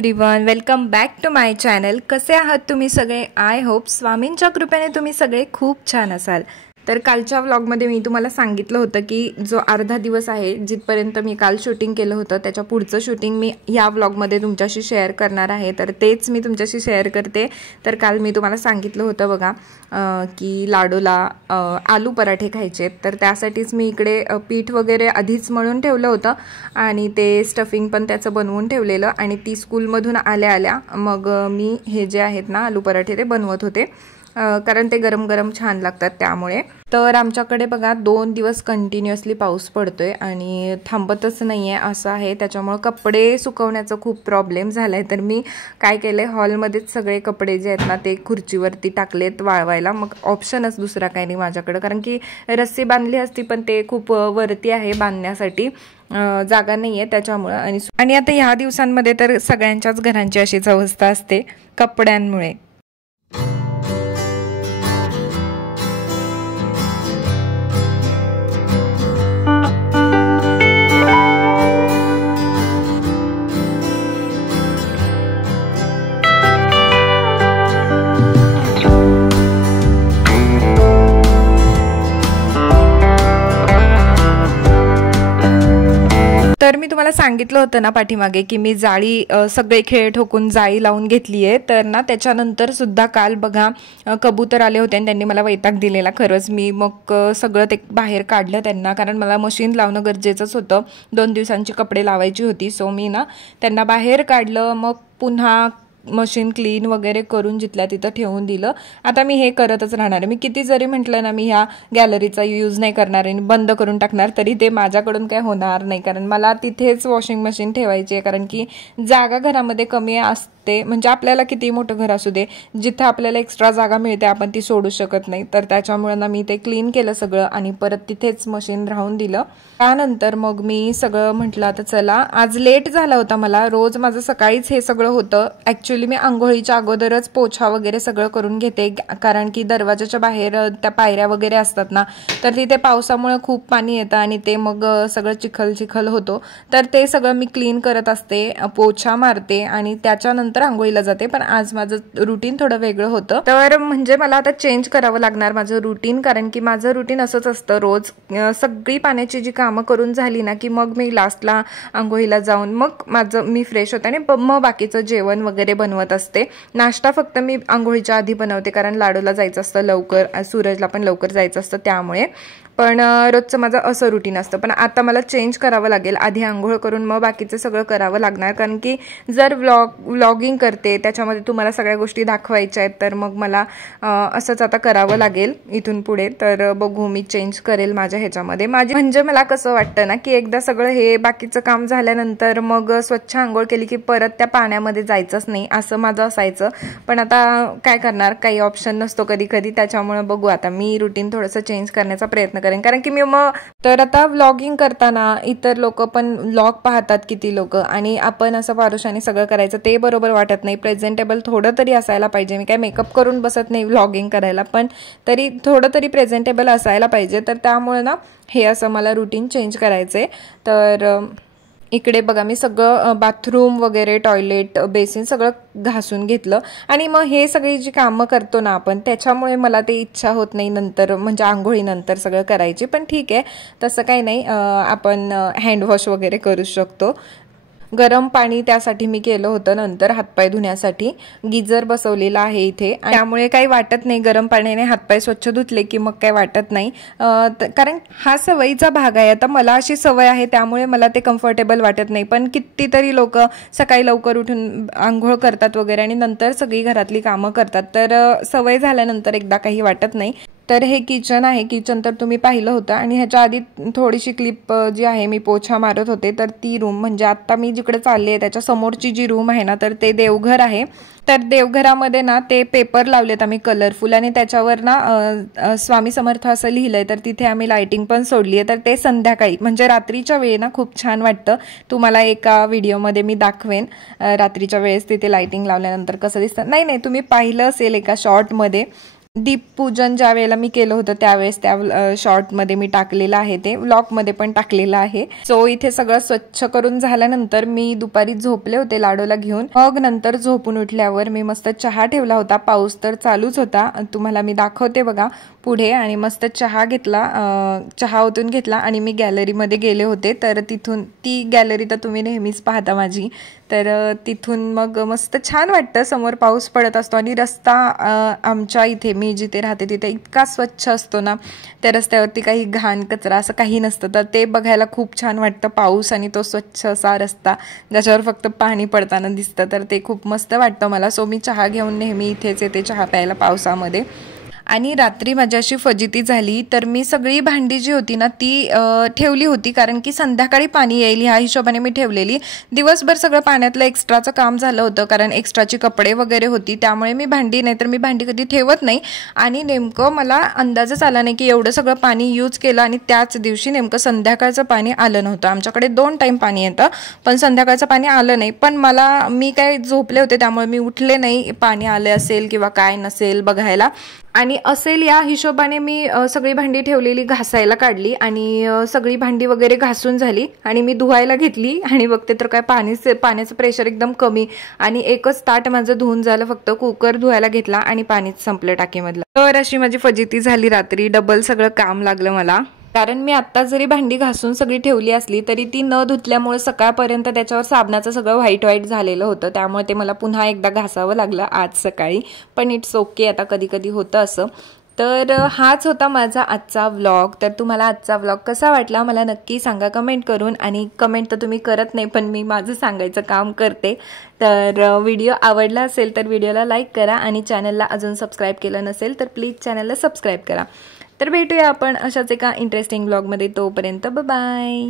Everyone, welcome back to my channel. कसे आहात तुम्ही सगळे? आय होप स्वामींच्या कृपेने तुम्ही सगळे खूप छान असाल। तर कालच्या व्लॉगमध्ये मी तुम्हाला सांगितलं होतं की जो अर्धा दिवस आहे जिथपर्यंत मी काल शूटिंग केलं होतं त्याच्या पुढचं शूटिंग मी या व्लॉगमध्ये तुमच्याशी शेअर करणार आहे। तर तेच मी तुमच्याशी शेअर करते। तर काल मी तुम्हाला सांगितलं होतं बघा की लाडूला आलू पराठे खायचे, तर त्यासाठीच मी इकडे पीठ वगैरे आधीच मळून ठेवलं होतं आणि ते स्टफिंग पण त्याचं बनवून ठेवलेलं। आणि ती स्कूलमधून आल्या आल्या मग मी हे जे आहेत ना आलू पराठे ते बनवत होते, कारण ते गरम गरम छान लागतात त्यामुळे। तर आमच्याकडे बघा 2 दिवस कंटिन्युअसली पाऊस पडतोय आणि थांबतच नाहीये असं आहे, त्याच्यामुळे कपडे सुकवण्याचा खूप प्रॉब्लेम झालाय। तर मी काय केलंय, हॉलमध्येच सगळे कपडे जे आहेत ना ते खुर्चीवरती टाकलेत वाळवायला। मग ऑप्शनच दुसरा काही नाही माझ्याकडे, कारण की रस्सी बांधली असती पण ते खूप वरती आहे बांधण्यासाठी, जागा नाहीये त्याच्यामुळे। आणि आता ह्या दिवसांमध्ये तर सगळ्यांच्याच घरांची अशीच अवस्था असते कपड्यांमुळे। तर मी तुम्हाला सांगितलं होतं ना पाठीमागे की मी जाळी सगळे खेळ ठोकून जाळी लावून घेतली आहे। तर ना त्याच्यानंतर सुद्धा काल बघा कबूतर आले होते आणि त्यांनी मला वैताग दिलेला खरंच। मी मग सगळं ते बाहेर काढलं त्यांना, कारण मला मशीन लावणं गरजेचंच होतं, 2 दिवसांची कपडे लावायची होती। सो मी ना त्यांना बाहेर काढलं, मग पुन्हा मशीन क्लीन वगैरे करून जिथल्या तिथं ठेवून दिलं। आता मी हे करतच राहणार आहे। मी किती जरी म्हटलं ना मी ह्या गॅलरीचा यूज नाही करणार आणि बंद करून टाकणार, तरी ते माझ्याकडून काय होणार नाही, कारण मला तिथेच वॉशिंग मशीन ठेवायची आहे। कारण की जागा घरामध्ये कमी असते, म्हणजे आपल्याला किती मोठं घर असू दे, जिथं आपल्याला एक्स्ट्रा जागा मिळते आपण ती सोडू शकत नाही। तर त्याच्यामुळे ना मी ते क्लीन केलं सगळं आणि परत तिथेच मशीन राहून दिलं। त्यानंतर मग मी सगळं म्हटलं आता चला, आज लेट झाला होता मला, रोज माझं सकाळीच हे सगळं होतं। ॲक्च्युली मी आंघोळीच्या अगोदरच पोछा वगैरे सगळं करून घेते, कारण की दरवाजाच्या बाहेर त्या पायऱ्या वगैरे असतात ना, तर तिथे पावसामुळे खूप पाणी येतं आणि ते मग सगळं चिखल चिखल होतो। तर ते सगळं मी क्लीन करत असते, पोछा मारते आणि त्याच्यानंतर आंघोळीला जाते। पण आज माझं रुटीन थोडं वेगळं होतं, तर म्हणजे मला आता चेंज करावं लागणार माझं रुटीन, कारण की माझं रुटीन असंच असतं, रोज सगळी पाण्याची जी कामं करून झाली ना की मग मी लास्टला आंघोळीला जाऊन मग मी फ्रेश होते आणि मग बाकीचं जेवण वगैरे बनवत असते। नाश्ता फक्त मी आंघोळीच्या आधी बनवते, कारण लाडूला जायचं असतं लवकर, सूरजला पण लवकर जायचं असतं त्यामुळे। पण रोजचं माझं असं रुटीन असतं, पण आता मला चेंज करावं लागेल, आधी आंघोळ करून मग बाकीचं सगळं करावं लागणार। कारण की जर व्लॉगिंग करते त्याच्यामध्ये तुम्हाला सगळ्या गोष्टी दाखवायच्या आहेत, तर मग मला असंच आता करावं लागेल इथून पुढे। तर बघू, मी चेंज करेल माझ्या ह्याच्यामध्ये। म्हणजे मला कसं वाटतं ना की एकदा सगळं हे बाकीचं काम झाल्यानंतर मग स्वच्छ आंघोळ केली की परत त्या पाण्यामध्ये जायचंच नाही, असं माझं असायचं। पण आता काय करणार, काही ऑप्शन नसतो कधी कधी, त्याच्यामुळे बघू आता मी रुटीन थोडंसं चेंज करण्याचा प्रयत्न करेन। कारण की मी मग तर आता व्लॉगिंग करताना इतर लोक पण व्लॉग पाहतात किती लोक, आणि आपण असं पारुशाने सगळं करायचं ते बरोबर वाटत नाही। प्रेझेंटेबल थोडं तरी असायला पाहिजे। मी काय मेकअप करून बसत नाही व्लॉगिंग करायला, पण तरी थोडं तरी प्रेझेंटेबल असायला पाहिजे। तर त्यामुळे ना हे असं मला रुटीन चेंज करायचंय। तर इकडे बघा मी सगळं बाथरूम वगैरे, टॉयलेट, बेसिन सगळं घासून घेतलं आणि मग हे सगळी जी कामं करतो ना आपण, त्याच्यामुळे मला ते इच्छा होत नाही नंतर, म्हणजे आंघोळीनंतर सगळं करायची। पण ठीक आहे, तसं काही नाही, आपण हँडवॉश वगैरे करू शकतो। गरम पाणी त्यासाठी मी केलं होतं नंतर हातपाय धुण्यासाठी, गिजर बसवलेला आहे इथे, त्यामुळे काही वाटत नाही, गरम पाण्याने हातपाय स्वच्छ धुतले की मग काही वाटत नाही, कारण हा सवयीचा भाग आहे। आता मला अशी सवय आहे त्यामुळे मला ते कम्फर्टेबल वाटत नाही, पण कितीतरी लोक सकाळी लवकर उठून आंघोळ करतात वगैरे आणि नंतर सगळी घरातली कामं करतात, तर सवय झाल्यानंतर एकदा काही वाटत नाही। तर हे किचन आहे, किचन तर तुम्ही पाहिलं होतं, आणि ह्याच्या आधी थोडीशी क्लिप जी आहे मी पोछा मारत होते, तर ती रूम म्हणजे आता मी जिकडे चालले आहे त्याच्या समोरची जी रूम आहे ना, तर ते देवघर आहे। तर देवघरामध्ये ना ते पेपर लावलेत आम्ही कलरफुल, आणि त्याच्यावर ना स्वामी समर्थ असं लिहिलंय, तर तिथे आम्ही लाइटिंग पण सोडली आहे। तर ते संध्याकाळी म्हणजे रात्रीच्या वेळी ना खूप छान वाटतं, तुम्हाला एका व्हिडिओमध्ये मी दाखवेन रात्रीच्या वेळेस तिथे लाइटिंग लावल्यानंतर कसं दिसतं। नाही तुम्ही पाहिलं असेल एका शॉर्टमध्ये, दीपपूजन ज्या वेळेला मी केलं होतं त्यावेळेस त्या शॉर्टमध्ये मी टाकलेलं आहे, ते व्लॉगमध्ये पण टाकलेलं आहे. सो इथे सगळं स्वच्छ करून झाल्यानंतर मी दुपारी झोपले होते लाडोला घेऊन. मग नंतर झोपून उठल्यावर मी मस्त चहा ठेवला होता. पाऊस तर चालूच होता, तुम्हाला मी दाखवते बघा पुढे. आणि मस्त चहा घेतला, चहा ओतून घेतला आणि मी गॅलरीमध्ये गेले होते. तर तिथून ती गॅलरी तर तुम्ही नेहमीच पाहता माझी, तर तिथून मग मस्त छान वाटतं. समोर पाऊस पडत असतो आणि रस्ता आमच्या इथे मी जिथे राहते तिथे इतका स्वच्छ असतो ना, त्या रस्त्यावरती काही घाण कचरा असं काही नसतं. तर ते बघायला खूप छान वाटतं, पाऊस आणि तो स्वच्छ असा रस्ता ज्याच्यावर फक्त पाणी पडताना दिसतं. तर ते खूप मस्त वाटतं मला. सो मी चहा घेऊन नेहमी इथेच येते चहा प्यायला पावसामध्ये. आणि रात्री माझी अशी फजिती झाली, तर मी सगळी भांडी जी होती ना ती ठेवली होती, कारण की संध्याकाळी पाणी येईल ह्या हिशोबाने मी ठेवलेली. दिवसभर सगळं पाण्यातलं एक्स्ट्राचं काम झालं होतं, कारण एक्स्ट्राची कपडे वगैरे होती, त्यामुळे मी भांडी नाही तर मी भांडी कधी ठेवत नाही. आणि नेमकं मला अंदाजच आला नाही की एवढं सगळं पाणी यूज केलं आणि त्याच दिवशी नेमकं संध्याकाळचं पाणी आलं नव्हतं. आमच्याकडे 2 टाईम पाणी येतं, पण संध्याकाळचं पाणी आलं नाही. पण मी काय झोपले होते त्यामुळे मी उठले नाही पाणी आले असेल किंवा काय नसेल बघायला. आणि असेल या हिशोबाने मी सगळी भांडी ठेवलेली घासायला काढली आणि सगळी भांडी वगैरे घासून झाली आणि मी धुवायला घेतली आणि बघते तर काय पाण्याचं प्रेशर एकदम कमी आणि एकच ताट माझं धुवून झालं. फक्त कुकर धुवायला घेतला आणि पाणीच संपलं टाकीमधलं. तर अशी माझी फजिती झाली रात्री. डबल सगळं काम लागलं मला, कारण मी आत्ता जरी भांडी घासून सगळी ठेवली असली तरी ती न धुतल्यामुळे सकाळपर्यंत त्याच्यावर साबणाचं सगळं व्हाईट झालेलं होतं. त्यामुळे ते मला पुन्हा एकदा घासावं लागलं आज सकाळी. पण इट्स ओके, आता कधी कधी होतं असं. तर हाच होता माझा आजचा व्लॉग. तर तुम्हाला आजचा व्लॉग कसा वाटला मला नक्की सांगा कमेंट करून. आणि कमेंट तर तुम्ही करत नाही, पण मी माझं सांगायचं काम करते. तर व्हिडिओ आवडला असेल तर व्हिडिओला लाईक करा आणि चॅनलला अजून सबस्क्राईब केलं नसेल तर प्लीज चॅनलला सबस्क्राईब करा. तर भेटूया आपण अशाच एका इंटरेस्टिंग व्लॉगमध्ये. तोपर्यंत बाय.